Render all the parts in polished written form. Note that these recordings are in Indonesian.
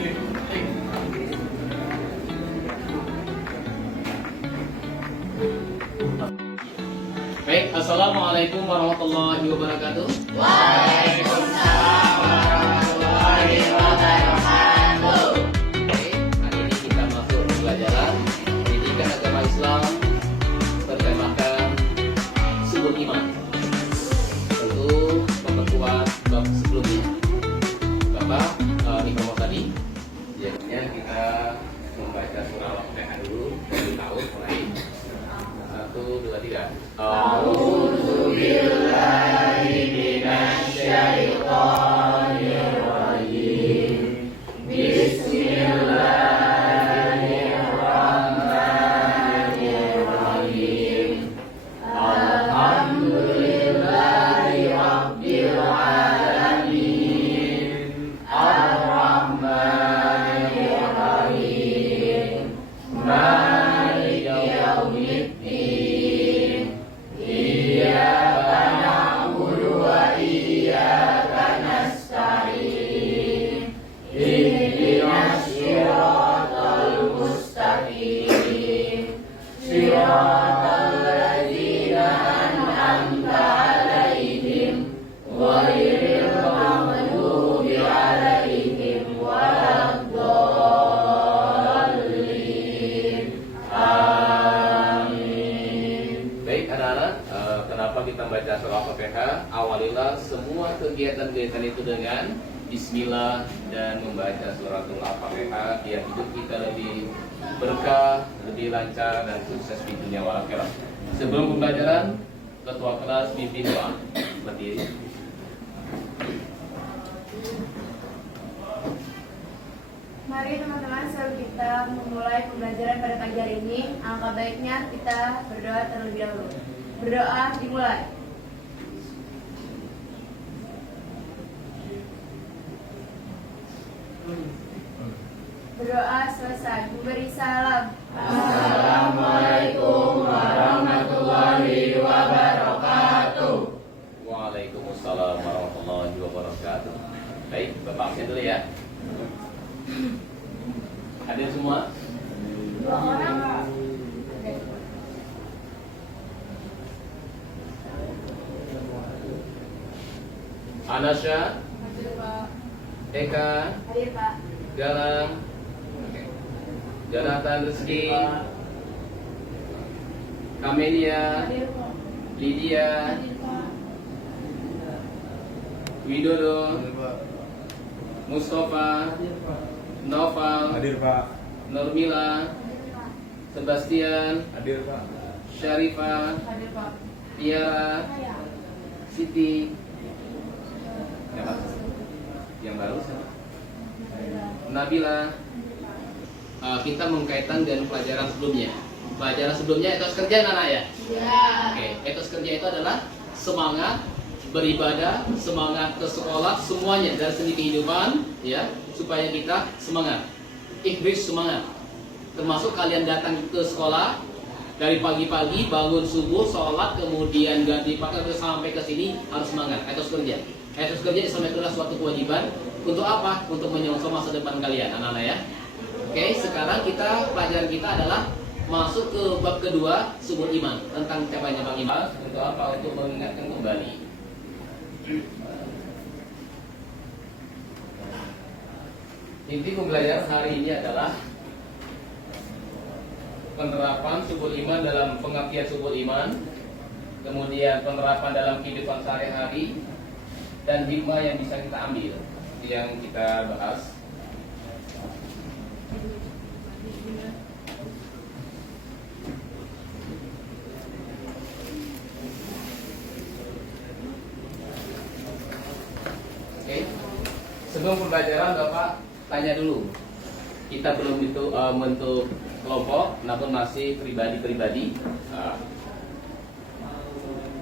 Baik, assalamualaikum warahmatullahi wabarakatuh. Waalaikumsalam warahmatullahi wabarakatuh. Oke, hari ini kita masuk pelajaran pendidikan agama Islam bertemakan subul iman. Tentu memperkuat bab sebelumnya. Bapak Nikomo tadi, jadinya kita membaca surah Al-Fatihah dulu dari tahun mulai 1, 2, 3. A'udzu billahi minasyaitonir rajim. Bismillahirrahmanirrahim. Alhamdulillahi rabbil alamin. Ar-Rahmanir Rahim. Maliki yaumiddin. Iyyaka na'budu wa iyyaka nasta'in. Ihdinas siratal mustaqim. Siratal ladzina an'amta 'alaihim ghairil maghdubi 'alaihim waladdallin. Amin. Baik anak-anak, kenapa kita baca surah Al-Fatihah? Awalilah semua kegiatan-kegiatan itu dengan Bismillah dan membaca surah Al-Fatihah biar hidup kita lebih berkah, lebih lancar dan sukses di dunia wal akhirat. Sebelum pembelajaran, ketua kelas pimpin doa. Berdiri. Mari teman-teman, sebelum kita memulai pembelajaran pada pagi hari ini, alangkah baiknya kita berdoa terlebih dahulu. Berdoa dimulai. Berdoa selesai. Memberi salam. Assalamualaikum warahmatullahi wabarakatuh. Waalaikumsalam warahmatullahi wabarakatuh. Baik, Bapak absen dulu ya. Hadir semua? 2 orang. Anasya, Hadir Pak. Eka, Hadir Pak. Galang, Jonathan Rizky, Kamelia, Hadir Pak. Lydia, Hadir Pak. Widodo, Hadir Pak. Mustafa, Hadir Pak. Noval, Hadir Pak. Nurmila, Hadir Pak. Sebastian, Hadir Pak. Syarifah, Hadir Pak. Tiara, Saya. Siti. Siapa? Yang baru siapa? Nabila. Kita mengkaitkan dengan pelajaran sebelumnya. Pelajaran sebelumnya etos kerja anak ya. Ya. Oke, etos kerja itu adalah semangat beribadah, semangat ke sekolah, semuanya dari seni kehidupan, ya, supaya kita semangat, ihris semangat. Termasuk kalian datang ke sekolah dari pagi-pagi, bangun subuh, sholat, kemudian ganti pakaian sampai ke sini harus semangat. Etos kerja. Etos kerja Islam itu adalah suatu kewajiban untuk apa? Untuk menyongsong masa depan kalian, anak-anak ya. Oke, sekarang pelajaran kita adalah masuk ke bab kedua, subul iman, tentang capaiannya Bang Iman. Untuk apa? Untuk mengingatkan kembali. Inti pembelajaran hari ini adalah penerapan subul iman dalam pengertian subul iman, kemudian penerapan dalam kehidupan sehari-hari, dan hikmah yang bisa kita ambil yang kita bahas. Oke, sebelum pembelajaran Bapak tanya dulu. Kita belum bentuk kelompok, namun masih pribadi-pribadi.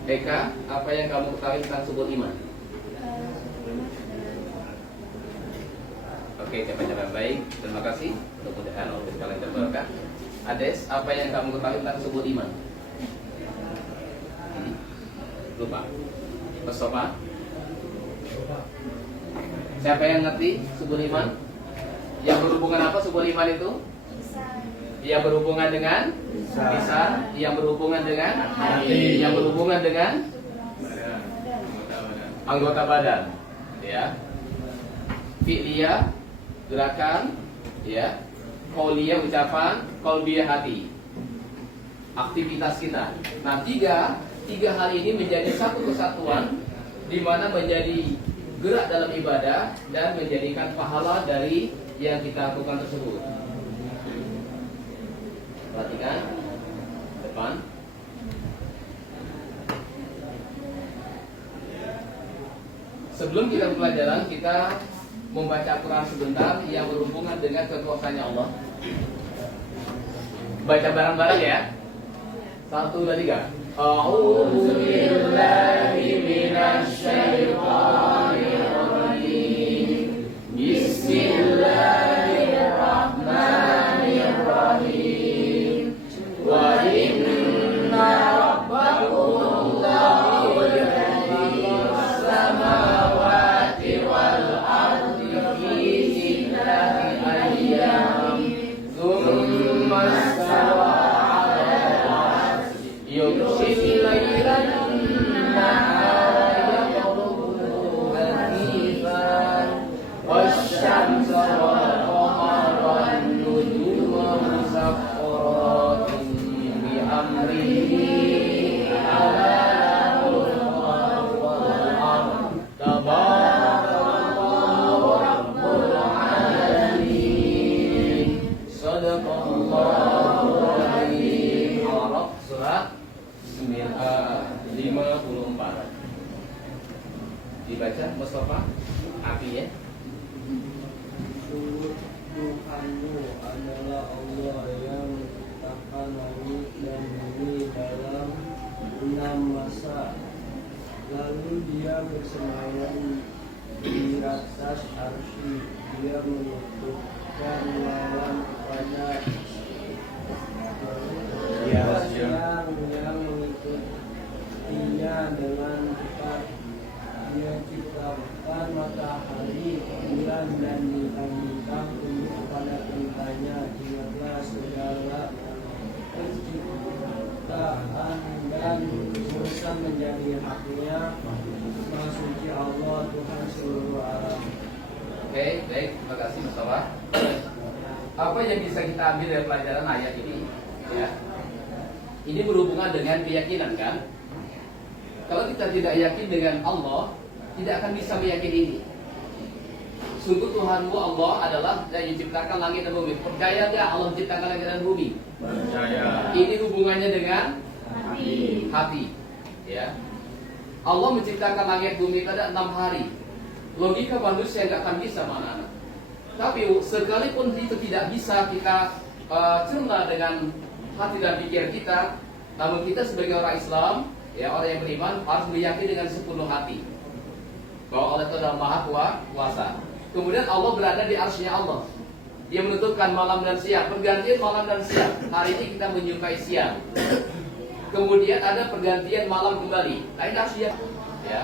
Eka, apa yang kamu ketahui tentang subul iman? Oke, jawaban baik. Terima kasih. Mudah-mudahan Allah sekalian terberkah. Ades, apa yang kamu ketahui tentang subul iman? Lupa. Mustafa? Siapa yang ngerti subul iman? Yang berhubungan apa sumber iman itu? Yang berhubungan dengan lisan, yang berhubungan dengan hati, yang berhubungan dengan anggota badan, ya. Fi'liyah gerakan, ya. Qauliyah ucapan, qalbiyah hati. Aktivitas kita. Nah, tiga hal ini menjadi satu kesatuan di mana menjadi gerak dalam ibadah dan menjadikan pahala dari yang kita lakukan tersebut. Perhatikan depan. Sebelum kita pelajaran, kita membaca Quran sebentar yang berhubungan dengan kekuasaannya Allah. Baca bareng-bareng ya. 1, 2, 3. A'udzu billahi minasy syaithanir rajim. Bismillahirrahmanirrahim. Wa inna rabbakumullahu alladzi samawati wal ardi fi sittati ayyamin tsumma istawa 'alal 'arsy yughshil laylan nahara yatlubuhu hafifan wasyamsa wal qamara wan nujuma musakhkharatin bi amrihi ala lahul khalqu wal amr tabarakallahu rabbul alamin. Sadaqallahu alazim. Al-Araf surat 54. Dibaca Mustafa Api ya. Sungguh Tuhanmu adalah Allah yang menciptakan langit dan bumi dalam 6 masa. Lalu Dia bersemayam di atas arsy. Dia menutupkan malam pada siang yang mengikutinya dengan cepat. Dia ciptakan matahari, bulan dan bintang-bintang tunduk kepada perintahnya. Ingatlah segala penciptaan dan urusan menjadi haknya. Maha suci Allah Tuhan seluruh alam. Oke, baik, terima kasih Mustafa. Apa yang bisa kita ambil dari pelajaran ayat ini? Ya, ini berhubungan dengan keyakinan kan? Kalau kita tidak yakin dengan Allah, tidak akan bisa meyakini ini. Sungguh Tuhanmu Allah adalah yang menciptakan langit dan bumi. Percaya nggak Allah menciptakan langit dan bumi? Percaya. Ini hubungannya dengan hati. Ya, Allah menciptakan langit bumi pada 6 hari. Logika manusia nggak akan bisa mana. Tapi sekalipun itu tidak bisa kita cerna dengan hati dan pikir kita, namun kita sebagai orang Islam, ya orang yang beriman harus meyakini dengan sepenuh hati bahwa Allah itu adalah Maha Kuasa. Kemudian Allah berada di arsy-Nya Allah. Dia menentukan malam dan siang, pergantian malam dan siang. Hari ini kita menyukai siang. Kemudian ada pergantian malam kembali. Nah ini arsy-Nya. Ya.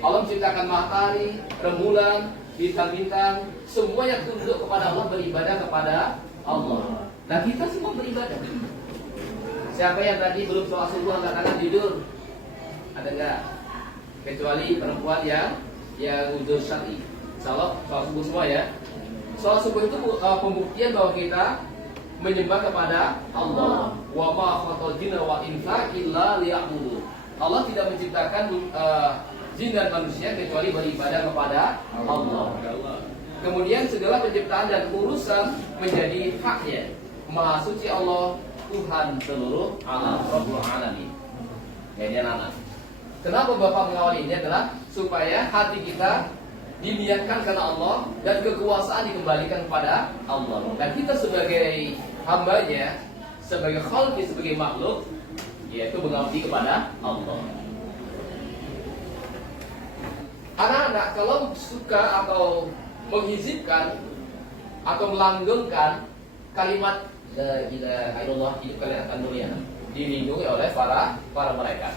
Allah menciptakan matahari, rembulan, bintang-bintang, semuanya tunduk kepada Allah, beribadah kepada Allah. Nah kita semua beribadah. Siapa yang tadi belum sholat subuh angkat tangan tidur? Ada enggak? Kecuali perempuan yang uzur syar'i. Sholat subuh semua ya. Sholat subuh itu pembuktian bahwa kita menyembah kepada Allah. Wa ma khalaqal jinna wal insa illa liya'budun. Allah tidak menciptakan jin dan manusia kecuali beribadah kepada Allah. Kemudian segala penciptaan dan urusan menjadi haknya. Maha suci Allah, Tuhan seluruh alam, Rabbul Alamin. Ini anak. Kenapa Bapak mengawali ini adalah supaya hati kita diniatkan karena Allah dan kekuasaan dikembalikan kepada Allah. Dan kita sebagai hambanya, sebagai khalqi, sebagai makhluk, yaitu mengabdi kepada Allah. Anak-anak kalau suka atau menghizibkan atau melanggengkan kalimat La ilaha illallah, itu kalian akan mulia, dilindungi oleh para mereka.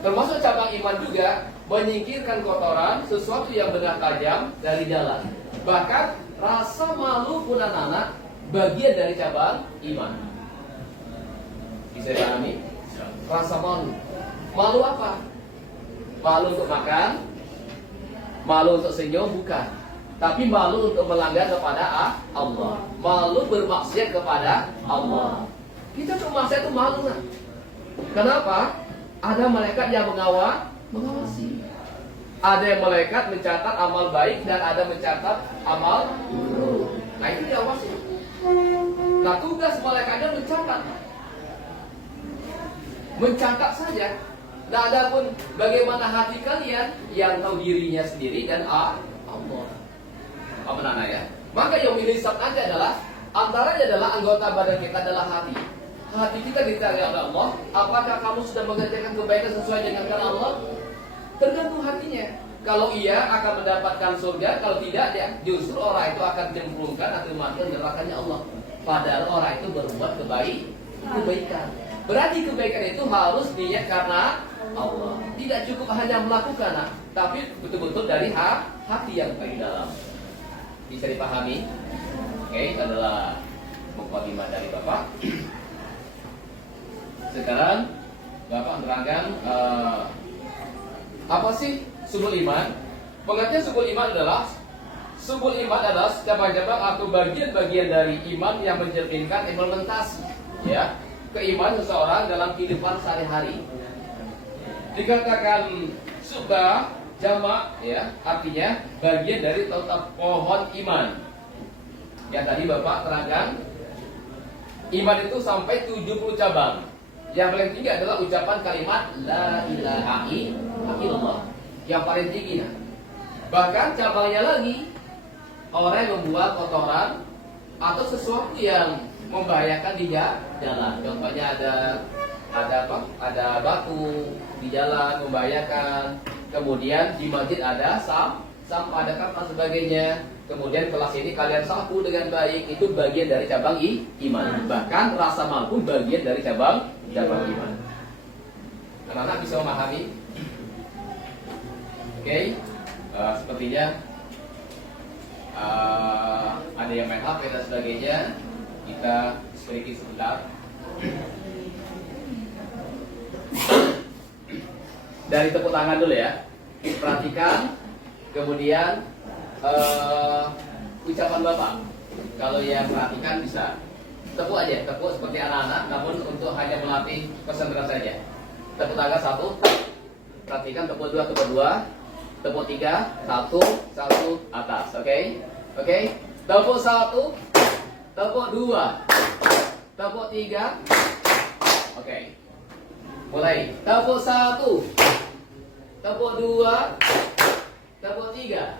Termasuk cabang iman juga menyingkirkan kotoran, sesuatu yang benar tajam dari jalan. Bahkan rasa malu pun anak-anak bagian dari cabang iman. Bisa dipahami? Rasa malu. Malu apa? Malu untuk makan, malu untuk senyum, bukan. Tapi malu untuk melanggar kepada Allah. Malu bermaksiat kepada Allah. Kita untuk maksiat itu malu kan? Kenapa? Ada malaikat yang mengawasi. Ada yang malaikat mencatat amal baik dan ada mencatat amal buruk. Nah itu diawasi. Nah tugas malaikatnya mencatat saja. Nah adapun bagaimana hati kalian yang tahu dirinya sendiri dan Allah. Apa namanya ya? Maka yang milih hisab nanti adalah antaranya adalah anggota badan kita adalah hati. Hati kita ditanya oleh Allah. Apakah kamu sudah mengerjakan kebaikan sesuai dengan kata Allah? Tergantung hatinya. Kalau iya akan mendapatkan surga, kalau tidak ya justru orang itu akan dicemplungkan atau mati nerakanya Allah. Padahal orang itu berbuat kebaikan. Berarti kebaikan itu harus niat karena Allah. Tidak cukup hanya melakukan, tapi betul-betul dari hati yang paling dalam. Bisa dipahami? Oke, itu adalah mukadimah dari Bapak. Sekarang Bapak menerangkan apa sih subul iman? Pengertian subul iman adalah cabang-cabang atau bagian-bagian dari iman yang mencerminkan implementasi, ya, keimanan seseorang dalam kehidupan sehari-hari. Dikatakan subah jamak, ya, artinya bagian dari total pohon iman. Yang tadi Bapak terangkan, iman itu sampai 70 cabang. Yang paling tinggi adalah ucapan kalimat La ilaha illallah. Yang paling tinggi. Bahkan cabangnya lagi, orang yang membuat kotoran atau sesuatu yang membahayakan di jalan. Contohnya ada batu di jalan membahayakan. Kemudian di masjid ada sampah, ada kapal sebagainya. Kemudian kelas ini kalian sapu dengan baik, itu bagian dari cabang iman. Bahkan rasa malu pun bagian dari cabang iman. Anak-anak bisa memahami? Oke, sepertinya ada yang main HP dan sebagainya. Kita sedikit sebentar. Dari tepuk tangan dulu ya. Perhatikan. Kemudian ucapan Bapak. Kalau yang perhatikan bisa tepuk aja, tepuk seperti anak-anak, namun untuk hanya melatih konsentrasi saja. Tepuk tangan 1, perhatikan, tepuk 2, tepuk 3, 1 atas, oke? Oke, tepuk 1, tepuk 2, tepuk 3, oke. Mulai, tepuk 1, tepuk 2, tepuk 3.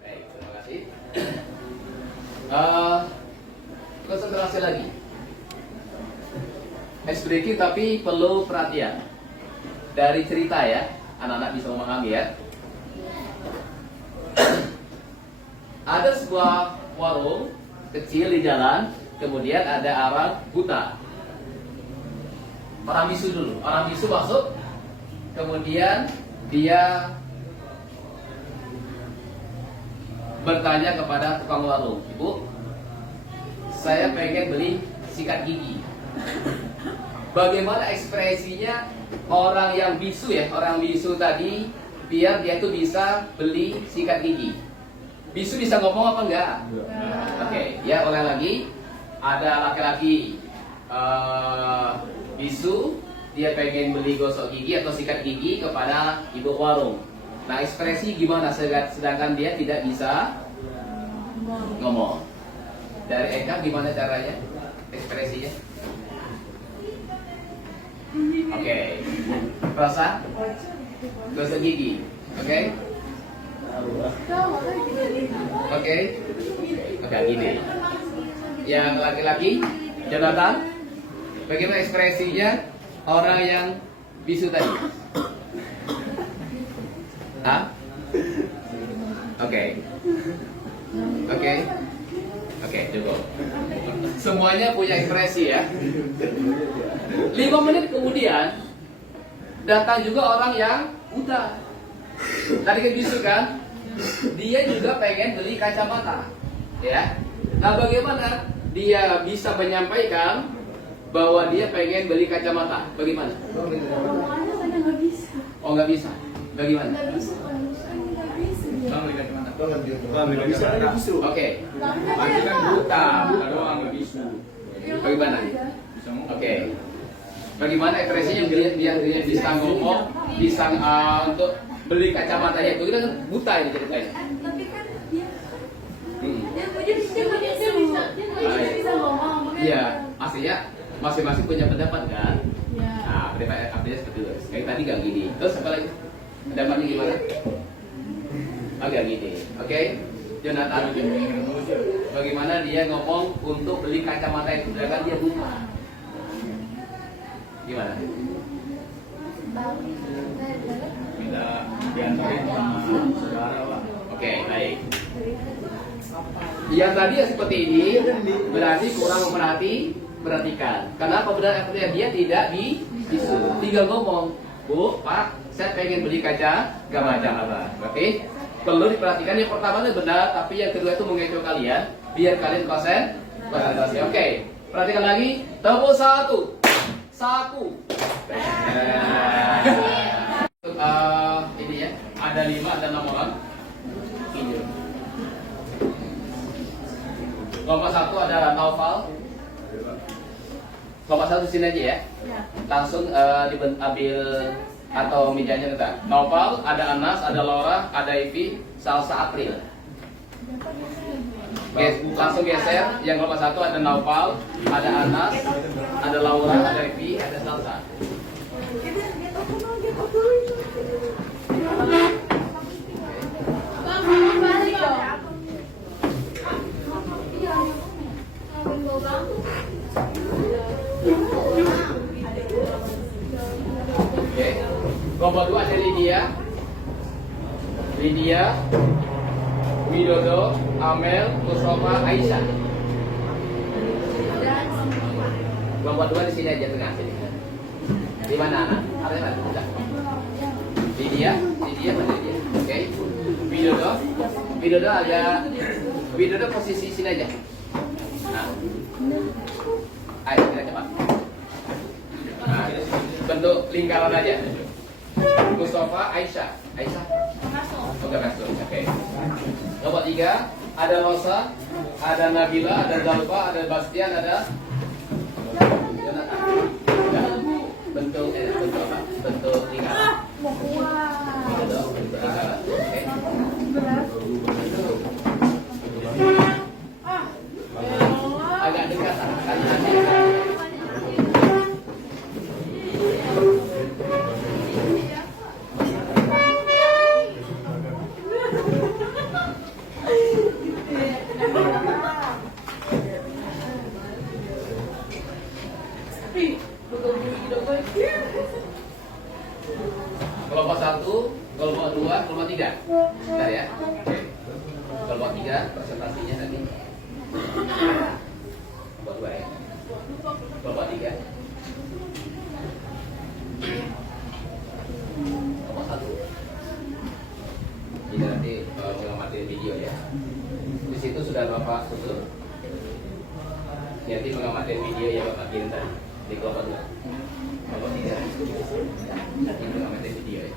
Baik, terima kasih. Konsentrasi lagi. Explication tapi perlu perhatian. Dari cerita ya, anak-anak bisa memahami ya. Ada sebuah warung kecil di jalan, kemudian ada orang buta. Orang bisu dulu. Orang bisu masuk, kemudian dia bertanya kepada tukang warung, "Ibu, saya pengen beli sikat gigi." Bagaimana ekspresinya orang yang bisu ya, orang bisu tadi, biar dia itu bisa beli sikat gigi. Bisu bisa ngomong apa enggak? Oke, ya ulang lagi. Ada laki-laki bisu, dia pengen beli gosok gigi atau sikat gigi kepada ibu warung. Nah, ekspresi gimana sedangkan dia tidak bisa ngomong? Dari Eka gimana caranya? Ekspresinya? Oke. Rasa? Gosok gigi. Oke? Oke? Oke, gini. Yang laki-laki, Jonathan, bagaimana ekspresinya orang yang bisu tadi? Hah? Oke. Oke. Oke, cukup. Semuanya punya ekspresi ya. 5 menit kemudian datang juga orang yang buta. Tadi kan bisu kan? dia juga pengen beli kacamata, ya. Nah, bagaimana dia bisa menyampaikan bahwa dia pengen beli kacamata? Bagaimana? Omongannya kadang nggak bisa. Oh, nggak bisa. Bagaimana? Nggak bisa kalau misalnya nggak bisa. Bang beli kacamata. Nggak bisa ada bisu. Oke. Pasti kan buta, buta doang nggak bisa. Bagaimana? Bisa ngomong. Oke. Bagaimana ekspresinya dia bisa ngomong, bisa untuk beli kacamatanya itu kan buta ini ceritanya. Tapi kan dia Hmm. bisa ngomong. Iya, aslinya masing-masing punya pendapat kan? Ya. Nah, pendapat artinya seperti itu. Kayak tadi gak gini. Terus apa lagi? Pendapatnya gimana? Agak gini. Oke, Jonathan. Bagaimana dia ngomong untuk beli kacamata itu sedangkan dia buta? Gimana? Minta diantarin sama saudara lah. Oke, baik. Yang tadi ya seperti ini berarti kurang perhatikan. Kenapa berarti dia tidak disuruh? Tinggal ngomong, Bu, Pak, saya pengen beli kacamata apa? Oke, perlu diperhatikan yang pertama itu benar, tapi yang kedua itu mengecoh kalian, biar kalian konsentrasi. Oke, perhatikan lagi. Tepuk satu, saku. Ini ya, ada 5, ada 6 orang. Ini. Kelompok 1 ada Naufal. Kelompok 1 di sini aja ya. Langsung ambil atau mejanya kita. Naufal, ada Anas, ada Laura, ada Ivy, Salsa, April. Langsung geser. Yang kelompok 1 ada Naufal, ada Anas, ada Laura, ada Ivy, ada Salsa. Oke. Kelompok 2 ada Lydia, Widodo, Amel, Mustafa, Aisyah. Kelompok 2 di sini aja tengah sini. Di mana anak? Ada mana? Udah. Lydia mana dia? Oke. Widodo ada. Widodo posisi sini aja. Nah. Ayo kita cepat. Nah, bentuk lingkaran aja. Mustafa, Aisyah. Oke, kasur. Oke. Nomor 3 ada Rosa, ada Nabila, ada Zalfa, ada Bastian, ada Jonathan. Bentuk apa? Bentuk lingkaran. Bentuk lingkaran. Oke. Agak dekat nanti. Kelompok 1, kelompok 2, kelompok 3. Bentar ya. Oke. Kelompok 3 presentasinya tadi. Kelompok 2 ya. Kelompok 3. Kelompok 1. Ini nanti mengamati video ya. Di situ sudah Bapak susun. Nanti mengamati video yang Bapak kirim tadi di kelompok 2. Kelompok 3. Nanti mengamati video ya.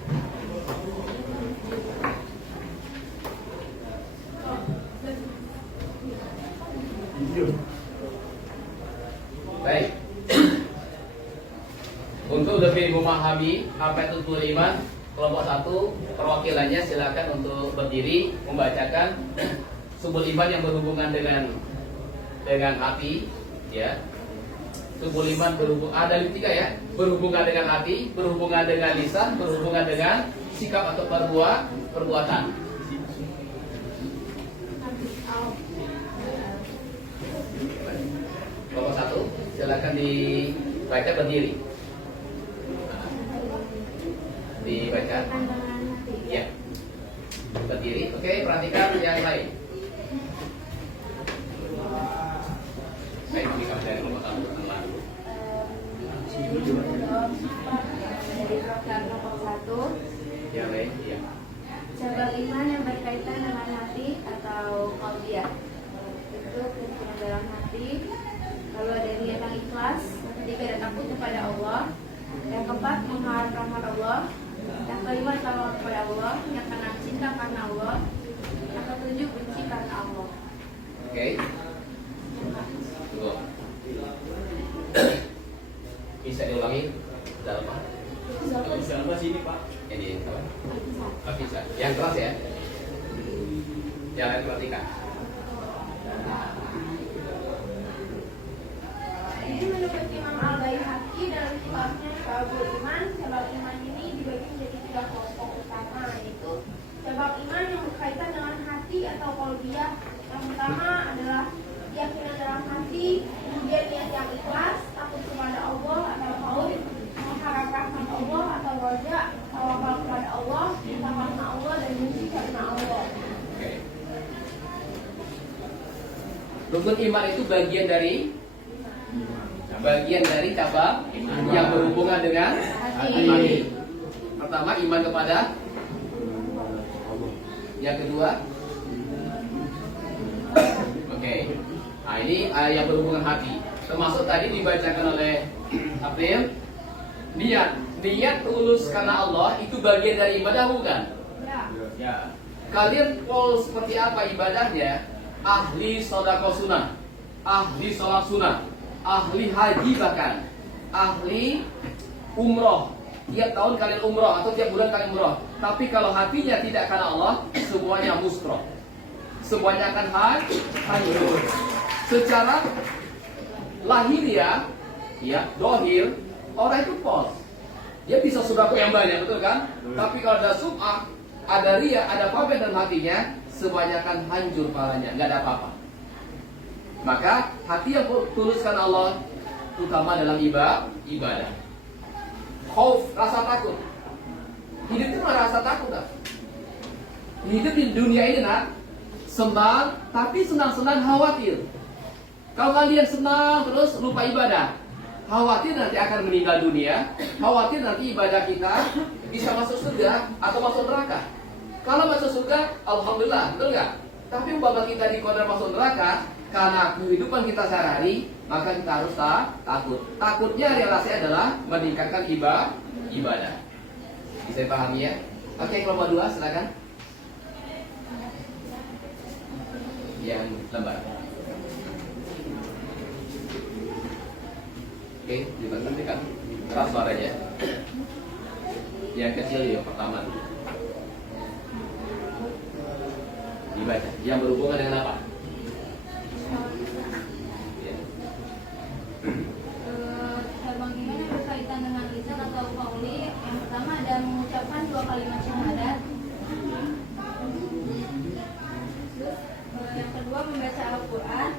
Baik. Untuk lebih memahami apa itu subul iman, kelompok 1 perwakilannya silakan untuk berdiri membacakan subul iman yang berhubungan dengan hati, ya. Subul iman ada 3 ya, berhubungan dengan hati, berhubungan dengan lisan, berhubungan dengan sikap atau perbuatan. Kelompok 1 silakan dibaca berdiri. Dibaca. Ya. Berdiri. Oke, perhatikan yang lain. Saya berikan dari kelompok 1 tentang dulu. Dari program kelompok 1. Yang lain, iya. Cabang iman yang berkaitan hati, lalu ada niat yang ikhlas, ketiga ada takut kepada Allah, yang keempat mengharap rahmat Allah, yang kelima tawakal kepada Allah, yang keenam cinta karena Allah, yang ketujuh benci karena Allah. Oke. Tuh. Bisa diulangi dalam apa? Bisa apa sih ini Pak? Ini apa? Oh, bisa. Yang keras ya. Jangan perhatikan. Ini menurut Imam Al-Baihaqi dalam kitabnya Syu'abul Iman, sebab iman ini dibagi menjadi 3 kelompok utama, yaitu sebab iman yang berkaitan dengan hati atau qalbiyah. Yang pertama adalah keyakinan dalam hati, kemudian niat yang ikhlas, takut kepada Allah atau khauf, mengharap rahmat Allah atau raja, tawakal kepada Allah, cinta karena Allah, dan benci karena Allah. Oke. Rukun iman itu bagian dari cabang yang berhubungan dengan hati. Pertama iman kepada, yang kedua, oke. Nah ini yang berhubungan hati. Termasuk tadi dibacakan oleh April, niat tulus karena Allah itu bagian dari ibadah bukan? Ya. Ya. Kalian pol seperti apa ibadahnya? Ahli sedekah sunnah, ahli sholat sunnah, ahli haji, bahkan ahli umroh. Tiap tahun kalian umroh atau tiap bulan kalian umroh. Tapi kalau hatinya tidak karena Allah, semuanya mustroh. Semuanya akan hancur. Secara lahiriah, ya, dohir, orang itu pol. Dia bisa sedekah yang banyak, betul kan? Tapi kalau ada sum'ah, ada ria, ada pamer dalam hatinya, semuanya akan hancur palanya, nggak ada apa-apa. Maka hati yang tulus karena Allah, utama dalam ibadah. Khauf, rasa takut. Hidup itu nggak rasa takut, tak? Hidup di dunia ini, nak, senang, tapi senang-senang khawatir. Kalau kalian senang terus lupa ibadah, khawatir nanti akan meninggal dunia, khawatir nanti ibadah kita bisa masuk surga atau masuk neraka. Kalau masuk surga, alhamdulillah, betul nggak? Tapi umpama kita dikodar masuk neraka karena kehidupan kita sehari-hari, maka kita harus takut. Takutnya relasi adalah meningkatkan ibadah. Bisa dipahami ya? Oke, kelompok 2 silakan. Yang lembar. Oke, dibantukan keras suaranya. Yang kecil yang pertama dulu. Dibaca. Yang berhubungan dengan apa? Ya. Cabang iman yang berkaitan dengan lisan atau qauli, yang pertama ada mengucapkan 2 kalimat syahadat. Yang kedua membaca Al-Quran,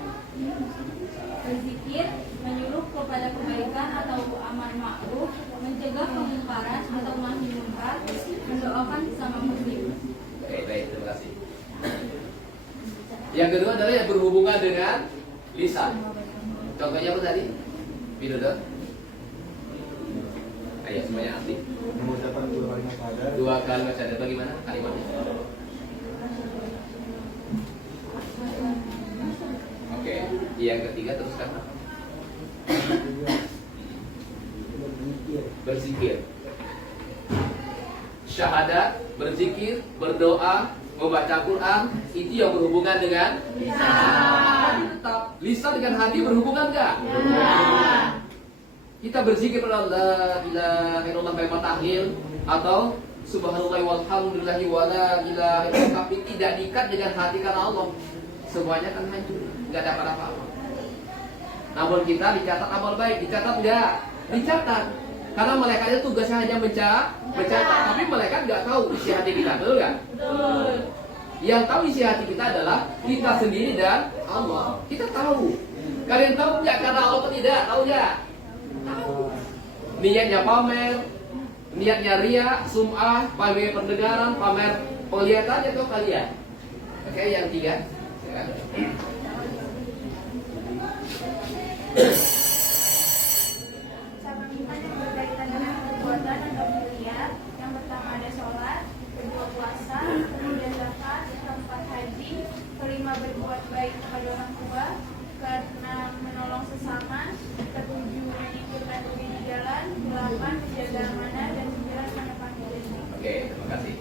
berzikir, menyuruh kepada kebaikan atau amal ma'ruf, mencegah kemungkaran atau nahi munkar, mendoakan sesama muslim. Oke, baik, terima kasih. Yang kedua adalah yang berhubungan dengan lisan. Contohnya apa tadi? Bidodo. Ayo semuanya aktif. Mengucapkan 2 kalimat syahadat. 2 kalimat syahadat, bagaimana kalimatnya? Oke, yang ketiga teruskan. Berzikir. Syahadat, berzikir, berdoa, membaca Quran, itu yang berhubungan dengan lisan. Tetap lisan dengan hati berhubungan enggak? Kita berzikir pada la ilaha illallah kayak tahlil atau subhanallah walhamdulillahi wala ilaha illallah, tapi tidak diikat dengan hati karena Allah, semuanya akan hancur, enggak dapat apa-apa. Namun kita dicatat amal baik, dicatat enggak? Dicatat. Karena malaikat itu tugasnya hanya mencatat, tapi malaikat nggak tahu isi hati kita, betul nggak? Betul. Yang tahu isi hati kita adalah kita sendiri dan Allah. Kita tahu. Kalian tahu nggak karena Allah atau tidak? Tahu nggak? Tahu. Niatnya pamer, niatnya ria, sum'ah, pamer pendengaran, pamer penglihatannya tuh kalian. Oke, yang 3. Cabang iman yang berkaitan dengan perbuatan atau niat, yang pertama ada sholat, kedua puasa, kemudian zakat, keempat haji, kelima berbuat baik kepada orang tua, karena menolong sesama, 7 menyingkirkan diri di jalan, 8 menjaga amanah, dan 9 menepati janji. Oke, terima kasih.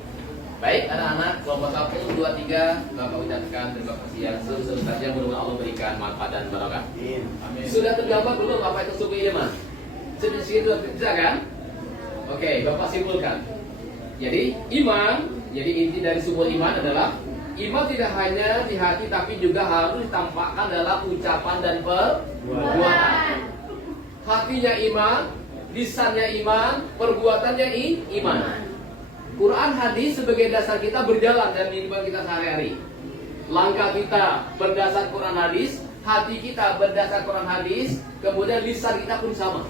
Baik, anak-anak, kelompok 1, 2, 3, Bapak ucapkan terima kasih yang sebesar-besarnya. Mudah-mudahan Allah berikan manfaat dan barokah. Amin. Sudah tergambar belum apa itu suku iman? Sedikit bisa kan? Oke, Bapak simpulkan. Jadi inti dari suku iman adalah iman tidak hanya di hati tapi juga harus ditampakkan dalam ucapan dan perbuatan. Hatinya iman, lisannya iman, perbuatannya iman. Quran hadis sebagai dasar kita berjalan dalam kehidupan kita sehari-hari. Langkah kita berdasar Quran hadis, hati kita berdasar Quran hadis, kemudian lisan kita pun sama.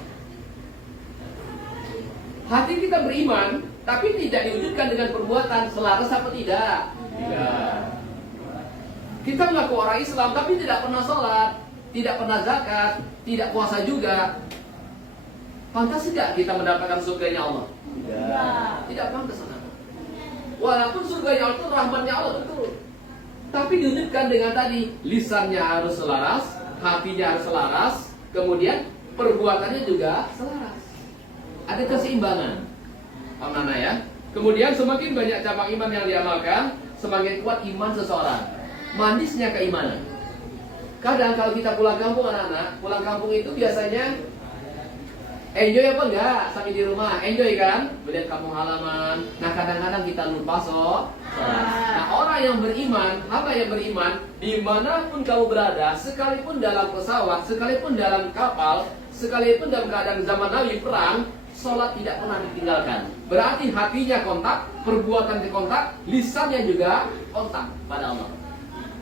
Hati kita beriman, tapi tidak diwujudkan dengan perbuatan, selaras apa tidak? Tidak. Kita mengaku orang Islam, tapi tidak pernah sholat, tidak pernah zakat, tidak puasa juga. Pantas tidak kita mendapatkan surganya Allah? Tidak pantas. Walaupun surganya Allah itu rahmatnya Allah betul, tapi diwujudkan dengan tadi lisannya harus selaras, hatinya harus selaras, kemudian perbuatannya juga selaras. Ada keseimbangan, Nana ya. Kemudian semakin banyak cabang iman yang diamalkan, semakin kuat iman seseorang. Manisnya keimanan. Kadang kalau kita pulang kampung anak-anak, pulang kampung itu biasanya enjoy apa enggak sampai di rumah? Enjoy kan? Melihat kampung halaman. Nah kadang-kadang kita lupa sholat. Nah orang yang beriman, apa yang beriman? Dimanapun kamu berada, sekalipun dalam pesawat, sekalipun dalam kapal, sekalipun dalam keadaan zaman Nabi perang, sholat tidak pernah ditinggalkan. Berarti hatinya kontak, perbuatan kontak, lisannya juga kontak pada Allah.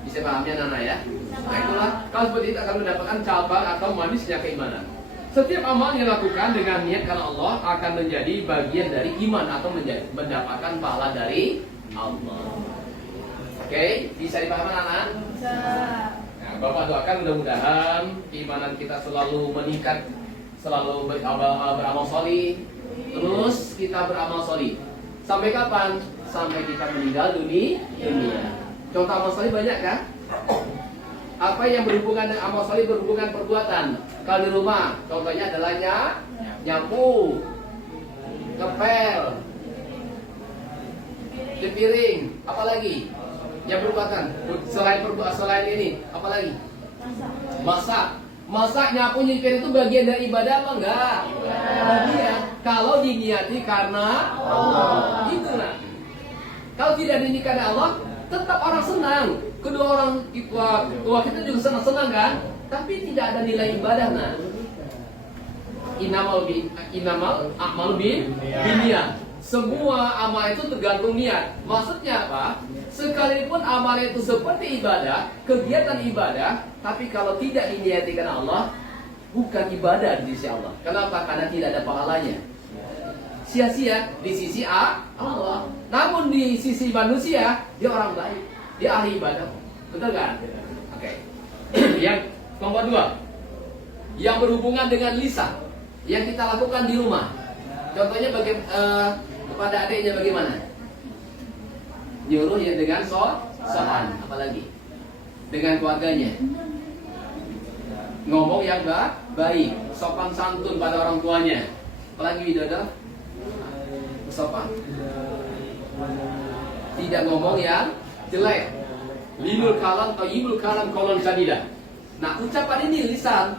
Bisa pahamnya Nana ya? Nah itulah, kalau seperti itu akan mendapatkan cabang atau manisnya keimanan. Setiap amal yang dilakukan dengan niat karena Allah akan menjadi bagian dari iman atau mendapatkan pahala dari Allah. Oke, bisa dipahami anak? Bisa. Nah, Bapak doakan mudah-mudahan keimanan kita selalu meningkat, selalu beramal solih, terus kita beramal solih. Sampai kapan? Sampai kita meninggal dunia. Contoh amal solih banyak kan? Apa yang berhubungan dengan amal solih berhubungan perbuatan. Kalau di rumah, contohnya adalah nyapu, ngepel, di piring, apa lagi? Yang perbuatan selain ini, apa lagi? Masak, nyapu, nyipir itu bagian dari ibadah apa enggak? Bagian. Kalau diniati karena Allah, itu nah. Kalau tidak diniati karena Allah, tetap orang senang. Kedua orang tua kita juga senang kan? Tapi tidak ada nilai ibadah nah. Inamal a'malu binniyat. Semua amal itu tergantung niat. Maksudnya apa? Sekalipun amal itu seperti ibadah, kegiatan ibadah, tapi kalau tidak diniati karena Allah, bukan ibadah di sisi Allah. Kenapa? Karena tidak ada pahalanya. Sia-sia di sisi Allah. Namun di sisi manusia, dia orang baik, dia ahli ibadah. Betul kan? Oke. Yang nomor 2, yang berhubungan dengan lisan, yang kita lakukan di rumah. Contohnya kepada adiknya bagaimana? Nyuruh ya dengan sopan, apalagi dengan keluarganya. Ngomong yang baik, sopan santun pada orang tuanya. Apalagi Dodo? Sopan. Tidak ngomong yang jelek. Linul kalam thayyibul kalam qaulun sadida. Nah, ucapan ini lisan.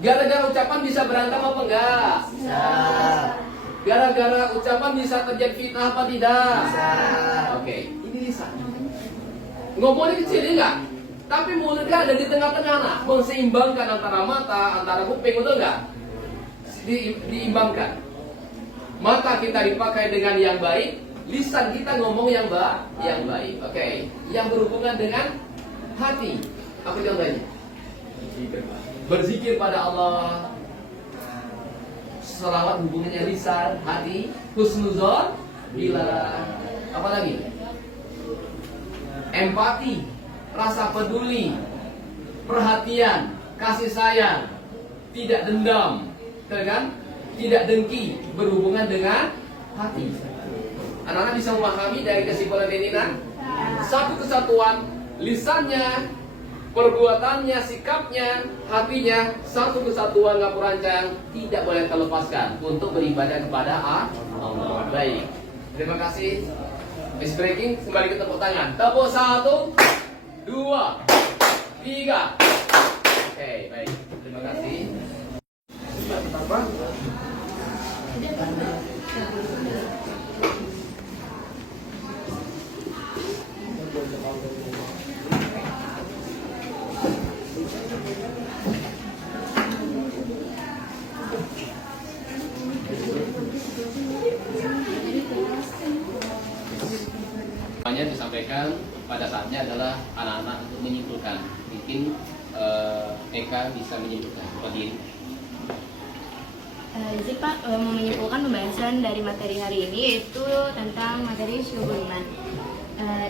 Gara-gara ucapan bisa berantem apa enggak? Bisa. Gara-gara ucapan bisa terjadi fitnah apa tidak? Bisa. Oke, ini lisan. Ngomongnya kecil enggak? Tapi mulutnya ada di tengah-tengah nah, menseimbangkan antara mata, antara kuping, betul enggak? Diimbangkan. Mata kita dipakai dengan yang baik, lisan kita ngomong yang baik. Oke. Yang berhubungan dengan hati. Apa contohnya? Berzikir pada Allah. Selawat hubungannya lisan, hati, husnuzon, bila apa lagi? Empati, rasa peduli, perhatian, kasih sayang, tidak dendam, kan? Tidak dengki, berhubungan dengan hati. Anak-anak bisa memahami dari kesimpulan ini kan? Satu kesatuan, lisannya perbuatannya, sikapnya, hatinya, satu kesatuan ngaku rancang, tidak boleh terlepaskan untuk beribadah kepada Allah. Baik, terima kasih. Miss Breaking, kembali ke tepuk tangan. Tepuk 1, 2, 3. Oke, baik, terima kasih. Apa? Hanya disampaikan pada saatnya adalah anak-anak untuk menyimpulkan. Mungkin Eka bisa menyimpulkan. Fadil. Jadi Pak, mau menyimpulkan pembahasan dari materi hari ini yaitu tentang materi syukur iman.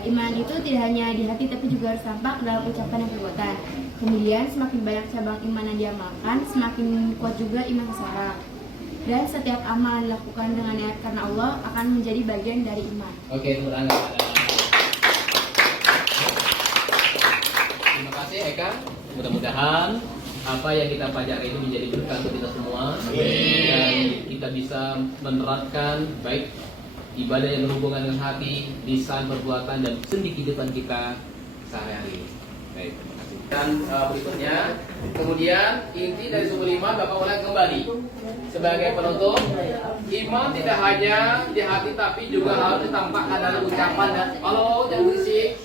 Iman itu tidak hanya di hati tapi juga harus tampak dalam ucapan dan perbuatan. Kemudian semakin banyak cabang iman yang diamalkan, semakin kuat juga iman seseorang. Dan setiap amal yang dilakukan dengan niat karena Allah akan menjadi bagian dari iman. Oke, tepuk tangan. Terima kasih Eka. Mudah-mudahan apa yang kita pelajari ini menjadi berkah untuk kita semua. Dan kita bisa menerapkan baik ibadah yang berhubungan dengan hati, lisan, perbuatan, dan sendi kehidupan kita sehari-hari. Baik, terima kasih. Dan berikutnya, kemudian inti dari sumber iman Bapak ulang kembali. Sebagai penutup, iman tidak hanya di hati tapi juga harus ditampakkan dalam ucapan dan jangan berisik.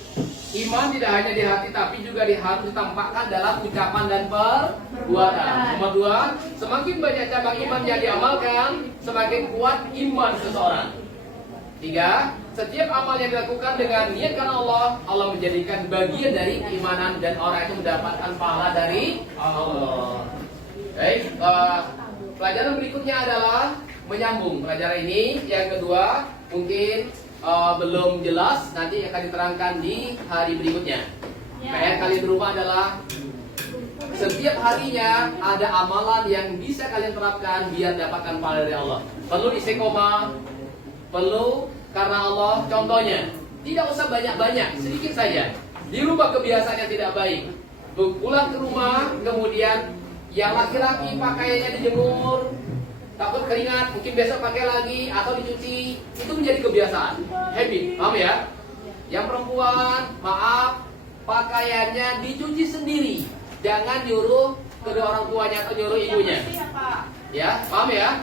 Iman tidak hanya di hati tapi juga harus ditampakkan dalam ucapan dan perbuatan. Nomor 2, semakin banyak cabang iman yang diamalkan, semakin kuat iman seseorang. 3, setiap amal yang dilakukan dengan niat karena Allah, Allah menjadikan bagian dari keimanan dan orang itu mendapatkan pahala dari Allah. Baik, pelajaran berikutnya adalah menyambung pelajaran ini. Yang kedua, mungkin belum jelas, nanti akan diterangkan di hari berikutnya. PR kalian di rumah adalah setiap harinya ada amalan yang bisa kalian terapkan biar dapatkan pahala dari Allah. Perlu istiqomah, perlu karena Allah. Contohnya, tidak usah banyak-banyak, sedikit saja. Dirubah kebiasaan yang tidak baik. Pulang ke rumah, kemudian yang laki-laki pakaiannya dijemur, takut keringat, mungkin besok pakai lagi atau dicuci, itu menjadi kebiasaan, habit, paham ya? Yang perempuan, maaf, pakaiannya dicuci sendiri, jangan nyuruh kedua orang tuanya atau nyuruh ibunya, ya, paham ya?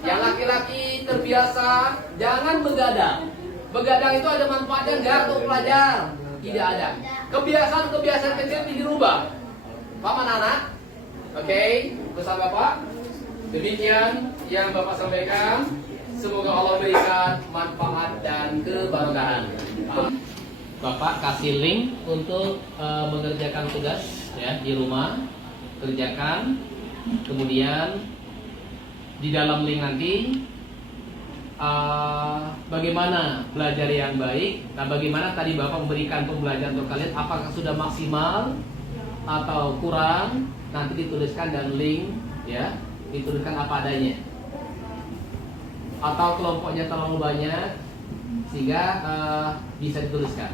Yang laki-laki terbiasa, jangan begadang. Begadang itu ada manfaatnya nggak untuk belajar? Tidak ada. Kebiasaan-kebiasaan kecil dirubah, paham anak-anak? Oke, pesan Bapak. Demikian yang Bapak sampaikan. Semoga Allah berikan manfaat dan keberkahan. Bapak kasih link untuk mengerjakan tugas ya di rumah, kerjakan. Kemudian di dalam link nanti bagaimana belajar yang baik. Nah, bagaimana tadi Bapak memberikan pembelajaran untuk kalian, apakah sudah maksimal atau kurang? Nanti dituliskan dan link ya. Dituliskan apa adanya, atau kelompoknya terlalu banyak sehingga bisa dituliskan.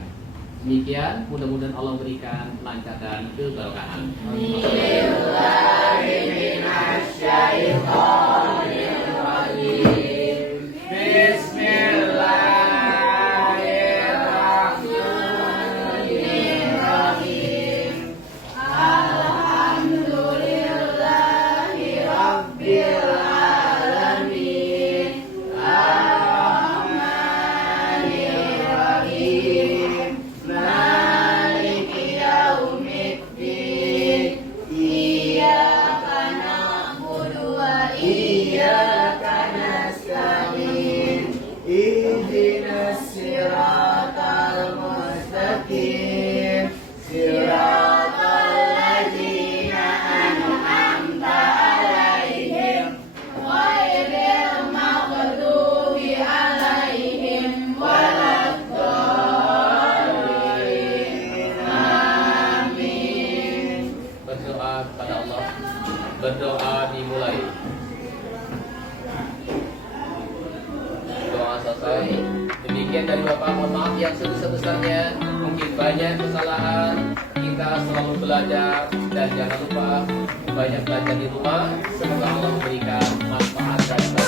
Demikian, mudah-mudahan Allah berikan lancar dan keberkahan. Berdoa kepada Allah. Berdoa dimulai. Doa selesai. Demikian dari Bapak, mohon maaf yang sebesar-besarnya. Mungkin banyak kesalahan kita kita selalu belajar dan jangan lupa banyak belajar di rumah. Semoga Allah memberikan manfaat dan